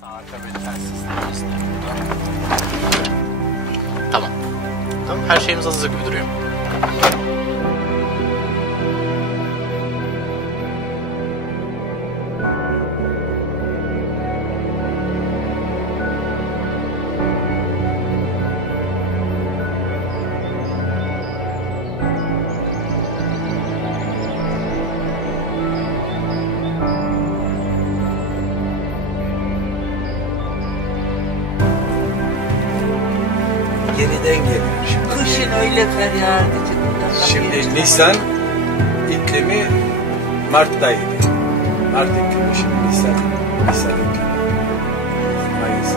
Kabul telsizlerimiz de burada. Tamam. Tamam, her şeyimiz hazır gibi duruyor. Yeniden geliyor şimdi. Kışın öyle kar yağardı ki. Şimdi Nisan iklimi Mart'taydı. Mart iklimi şimdi Nisan iklimi. Mayıs.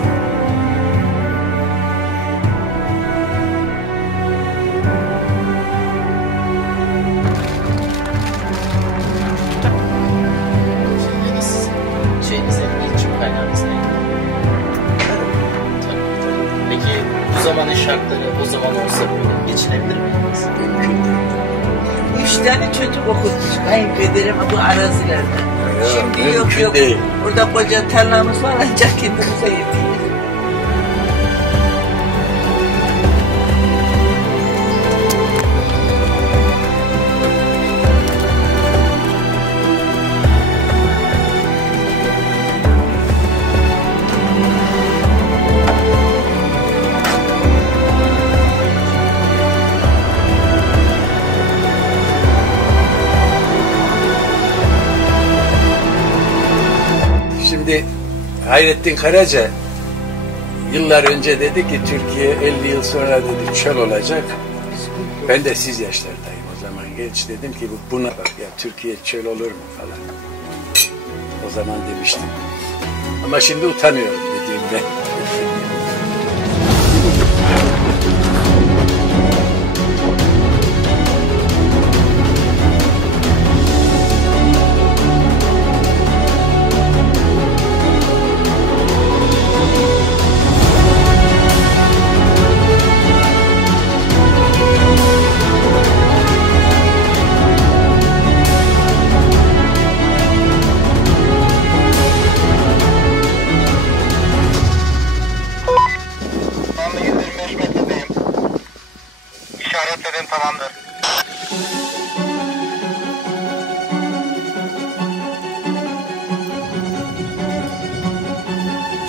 Şimdi sizin şeyinizin iletişim kaynağınız neydi? Peki bu zamanın şartları o zaman olsa böyle geçinebilir miydiniz? Mümkün değil. 3 tane çocuk okutmuş kayınpederim bu arazilerde. Ya, Şimdi yok mümkün yok. değil. Burada koca tarlamız var ancak kendimize yetiyor. Şimdi Hayrettin Karaca yıllar önce dedi ki Türkiye 50 yıl sonra dedi çöl olacak. Ben de siz yaşlardayım o zaman genç dedim ki buna bak ya Türkiye çöl olur mu falan. O zaman demiştim. Ama şimdi utanıyorum dediğimde. Şu anda 125 metredeyim. İşaretledim, tamamdır.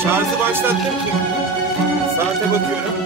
Şarjı başlattım ki. Saate bakıyorum.